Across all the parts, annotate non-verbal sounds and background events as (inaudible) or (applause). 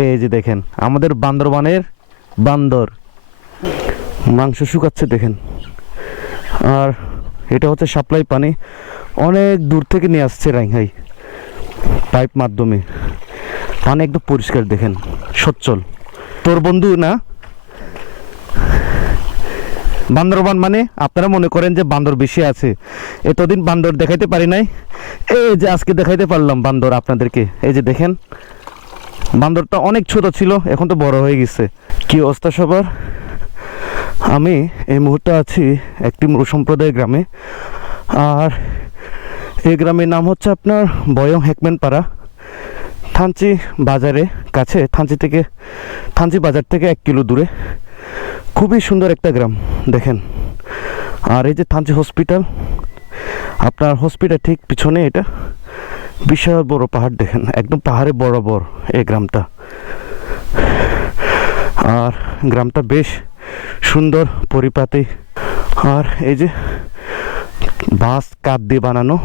এই যে দেখেন, আমাদের বান্দরবানের বান্দর। মাংস শুকাচ্ছে, দেখেন। আর এটা হচ্ছে সাপ্লাই পানি। অনেক দূর থেকে নিয়ে আসছে রাইহাই, পাইপ মাধ্যমে। পানি একদম পরিষ্কার, দেখেন, সচ্ছল। তোর বন্ধু না? বান্দরবান মানে আপনারা মনে করেন যে বান্দর বেশি আছে। এতদিন বান্দর দেখাইতে পারি নাই। এই যে আজকে দেখাইতে পারলাম বান্দর আপনাদেরকে। এই যে দেখেন বান্দরটা অনেক ছোট ছিল, এখন তো বড় হয়ে গেছে। কি অবস্থা সবার? আমি এই মুহূর্তে আছি একটি মরু সম্প্রদায় গ্রামে। আর এই গ্রামের নাম হচ্ছে আপনার বয়ং হেকমেন পাড়া থানচি বাজারে কাছে, থানচি থেকে, থানচি বাজার থেকে এক কিলো দূরে। খুবই সুন্দর একটা গ্রাম, দেখেন। আর এই যে থানচি হসপিটাল, আপনার হসপিটাল ঠিক পিছনে এটা। বিশাল বড় পাহাড় দেখেন, একদম পাহাড়ে বরাবর এই গ্রামটা। আর গ্রামটা বেশ সুন্দর পরিপাতি আর এই যে বাঁশ কাঠ দিয়ে বানানো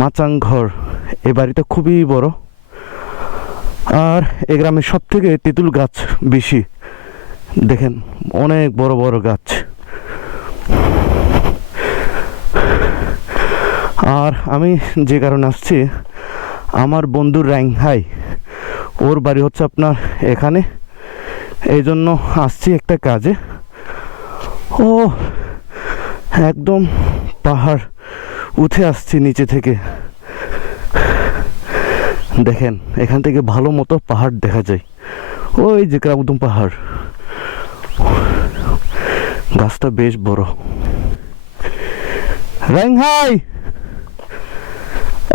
মাচাং ঘর এই বাড়িটা খুবই বড়। আর এই গ্রামে সব থেকে তেঁতুল গাছ বেশি, দেখেন, অনেক বড় বড় গাছ। আর আমি যে কারণে আসছি, আমার বন্ধুর র্যাংহাই ওর বাড়ি হচ্ছে আপনার এখানে। এই জন্য আসছি একটা কাজে। ও, একদম পাহাড় উঠে আসছি নিচে থেকে। দেখেন, এখান থেকে ভালো মতো পাহাড় দেখা যায়। ওই যে একদম পাহাড়। গাছটা বেশ বড়। র্যাংহাই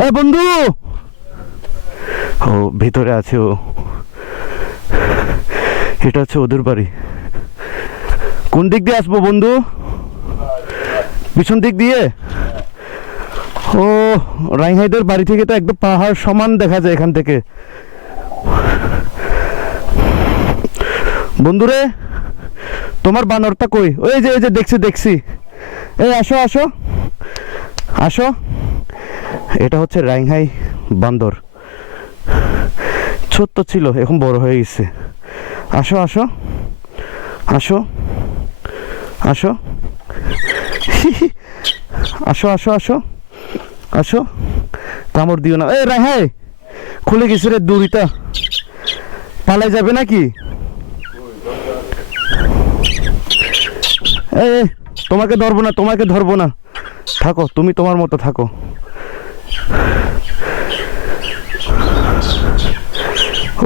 এ বন্ধু! ও ভিতরে আছে। ও এটা হচ্ছে ওদের বাড়ি। কোন দিক দিয়ে আসব বন্ধু? পিছন দিক দিয়ে? ও রাইহাইদের বাড়ি থেকে তো একদম পাহাড় সমান দেখা যায় এখান থেকে। বন্ধুরে তোমার বানরটা কই? ওই যে ওই যে দেখছি দেখছি। এই আসো আসো। আসো। এটা হচ্ছে রাইংহাই বান্দর। ছোট্ট ছিল এখন বড় হয়ে গেছে। আসো আসো। আসো। আসো। আসো আসো আসো। আসো। কামড় দিও না। এ রাইহাই খুলে গেছে রে দড়িটা পালাই যাবে নাকি? এই, তোমাকে ধরবো না তোমাকে ধরবো না। থাকো তুমি তোমার মতো থাকো।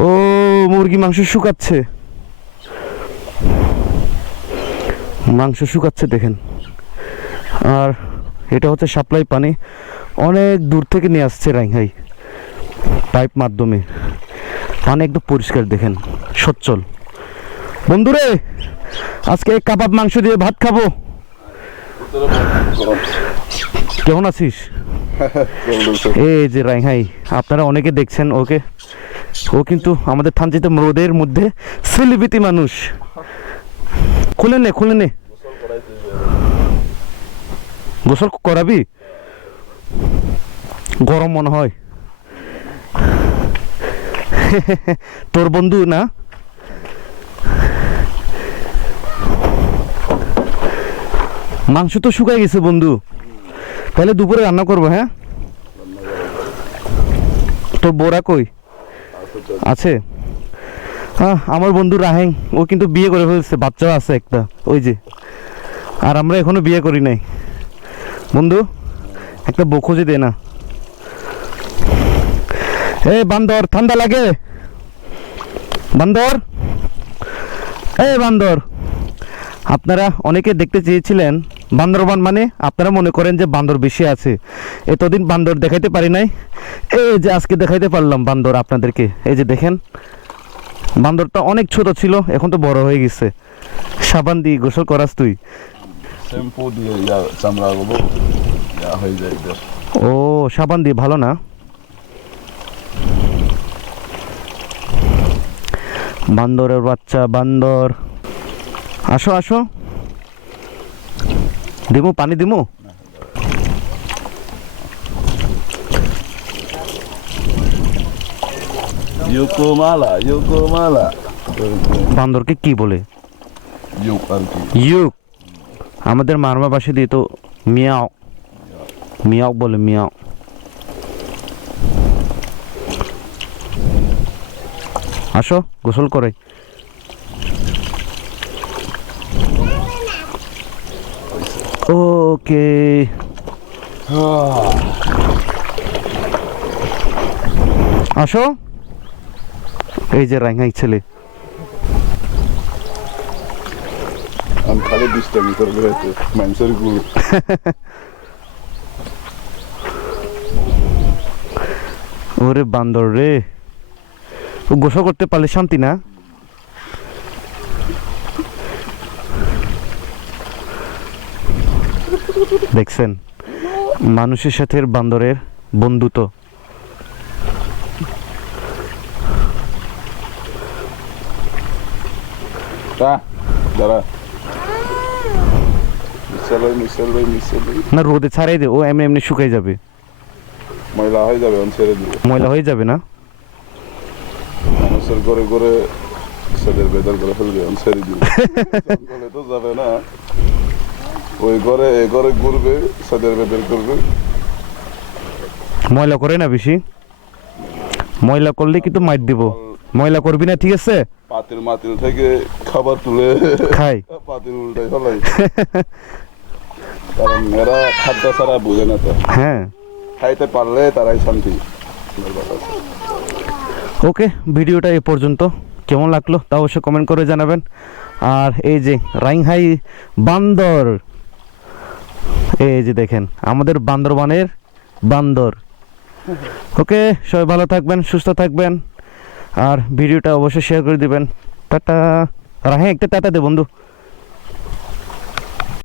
ও, মুরগি মাংস শুকাচ্ছে। মাংস শুকাচ্ছে, দেখেন। আর এটা হচ্ছে সাপ্লাই পানি। অনেক দূর থেকে নিয়ে আসছে রাইহাই পাইপ মাধ্যমে। পানি একদম পরিষ্কার, দেখেন, সচ্ছল। বন্ধুরে, আজকে কাবাব মাংস দিয়ে ভাত খাব। কেমন আছিস? (laughs) এই যে রাইহাই আপনারা অনেকে দেখছেন, ওকে। ও কিন্তু আমাদের থানচিতে রোদের মধ্যে সেলিব্রিটি মানুষ। খুলে নে খুলে নে। গোসল করাবি? গরম মনে হয়। (laughs) তোর বন্ধু না? মাংস তো শুকাই গেছে, বন্ধু। তাহলে দুপুরে রান্না করব হ্যাঁ? তো বোরা কই? আছে। হ্যাঁ আমার বন্ধু রাহেং, ও কিন্তু বিয়ে করে ফেলছে, বাচ্চাও আছে একটা, ওই যে। আর আমরা এখনও বিয়ে করি নাই। বন্ধু, একটা বউ খুঁজে দে না। এ, বান্দর, ঠান্ডা লাগে? বান্দর? এ, বান্দর। আপনারা অনেকে দেখতে চেয়েছিলেন বান্দরবান মানে আপনারা মনে করেন যে বান্দর বেশি আছে। এতদিন বান্দর দেখাইতে পারি নাই। এই যে আজকে দেখাইতে পারলাম বান্দর আপনাদেরকে। এই যে দেখেন বান্দরটা অনেক ছোট ছিল এখন তো বড় হয়ে গেছে। সাবান দিয়ে গোসল করাস তুই। শ্যাম্পু দিয়ে চামড়াগুলো হয়ে যায় ও সাবান দিয়ে ভালো না? বান্দরের বাচ্চা বান্দর। আসো আসো। দিমু পানি দিমু? ইউকোমালা ইউকোমালা। বান্দরকে কি বলে? ইউক আর কি? ইউক। আমাদের মারমা পাশে দিয়ে তো মিয়াও। মিয়াও বলে মিয়াও। আসো গোসল করে। ওকে আসো। এই যে রাঙ্গাই ছেলে। খালি দুষ্টামি করবে হয়তো মানুষের গুড় ওরে বান্দর রে। ও গোসল করতে পারলে শান্তি না? দেখছেন? মানুষের সাথে বান্দরের বন্ধুত্ব। না রোদে ছাড়াই দে ও এমনি এমনি শুকাই যাবে। ময়লা হয়ে যাবে ছেড়ে দিবে। ময়লা হয়ে যাবে না? মানুষের ঘরে ঘরে সেদের বেদার করে ফেলবে ছেড়ে দিবে। (laughs) তো যাবে না। ওই ঘরে এ ঘরে ঘুরবে সেদের বেদের করবে। ময়লা করে না বেশি? ময়লা করলে কিন্তু মাইট দিব। ময়লা করবি না ঠিক আছে? পাতিল মাতিল থেকে খাবার তুলে খাই। (laughs) পাতিল উল্টাই ফেলাই। কারণ এরা খাদ্য ছাড়া বুঝে না তো। হ্যাঁ। খাইতে পারলে তারাই শান্তি। ওকে ভিডিওটা এ পর্যন্ত। কেমন লাগল তা অবশ্যই কমেন্ট করে জানাবেন। আর এই যে রাইংহাই বান্দর এই যে দেখেন, আমাদের বান্দরবানের বান্দর। ওকে, সবাই ভালো থাকবেন, সুস্থ থাকবেন। আর ভিডিওটা অবশ্যই শেয়ার করে দিবেন। টাটা। হ্যাঁ একটা টাটা দে বন্ধু।